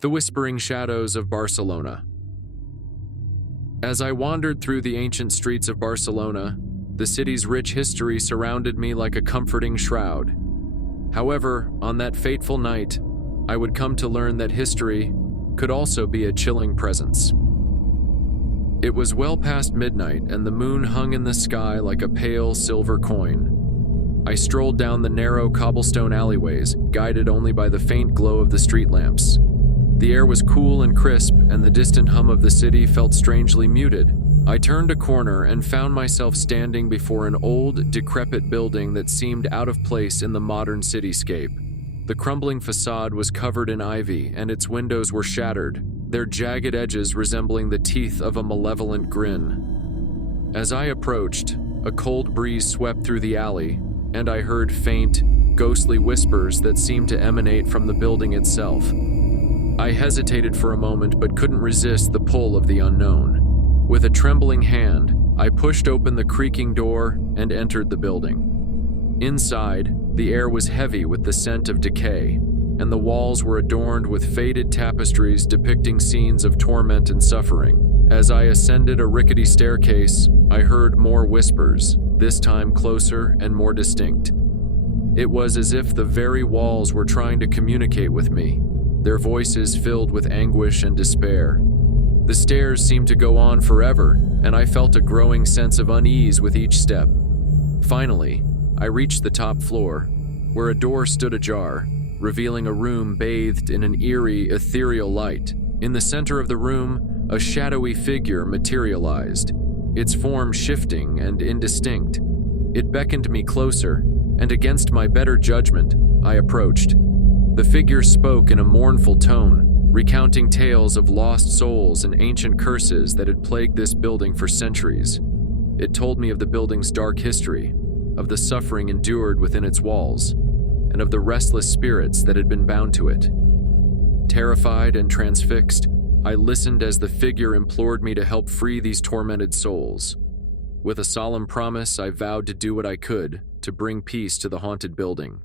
The Whispering Shadows of Barcelona. As I wandered through the ancient streets of Barcelona, the city's rich history surrounded me like a comforting shroud. However, on that fateful night, I would come to learn that history could also be a chilling presence. It was well past midnight, and the moon hung in the sky like a pale silver coin. I strolled down the narrow cobblestone alleyways, guided only by the faint glow of the street lamps. The air was cool and crisp, and the distant hum of the city felt strangely muted. I turned a corner and found myself standing before an old, decrepit building that seemed out of place in the modern cityscape. The crumbling facade was covered in ivy, and its windows were shattered, their jagged edges resembling the teeth of a malevolent grin. As I approached, a cold breeze swept through the alley, and I heard faint, ghostly whispers that seemed to emanate from the building itself. I hesitated for a moment but couldn't resist the pull of the unknown. With a trembling hand, I pushed open the creaking door and entered the building. Inside, the air was heavy with the scent of decay, and the walls were adorned with faded tapestries depicting scenes of torment and suffering. As I ascended a rickety staircase, I heard more whispers, this time closer and more distinct. It was as if the very walls were trying to communicate with me, their voices filled with anguish and despair. The stairs seemed to go on forever, and I felt a growing sense of unease with each step. Finally, I reached the top floor, where a door stood ajar, revealing a room bathed in an eerie, ethereal light. In the center of the room, a shadowy figure materialized, its form shifting and indistinct. It beckoned me closer, and against my better judgment, I approached. The figure spoke in a mournful tone, recounting tales of lost souls and ancient curses that had plagued this building for centuries. It told me of the building's dark history, of the suffering endured within its walls, and of the restless spirits that had been bound to it. Terrified and transfixed, I listened as the figure implored me to help free these tormented souls. With a solemn promise, I vowed to do what I could to bring peace to the haunted building.